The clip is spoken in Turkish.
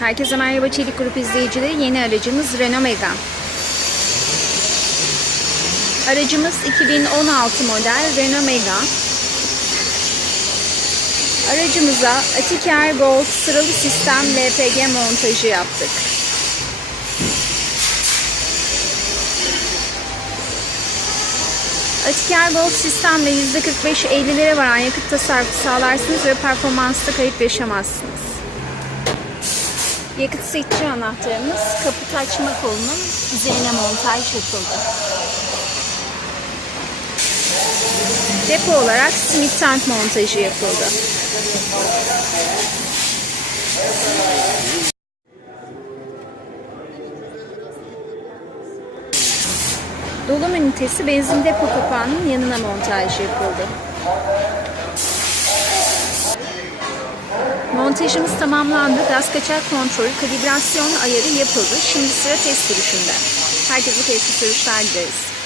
Herkese merhaba Çelik Grup izleyicileri. Yeni aracımız Renault Megane. Aracımız 2016 model Renault Megane. Aracımıza Atiker Gold sıralı sistem Lpg montajı yaptık. Atiker Gold sistemle %45-50'lere varan yakıt tasarrufu sağlarsınız ve performansta kayıp yaşamazsınız. Yakıt seçici anahtarımız kaput açma kolunun üzerine montaj yapıldı. Depo olarak simit tank montajı yapıldı. Dolum ünitesi benzin depo kapağının yanına montaj yapıldı. Montajımız tamamlandı. Gaz kaçak kontrolü, kalibrasyon ayarı yapıldı. Şimdi sıra test sürüşünde. Herkese keyifli sürüşler dileriz.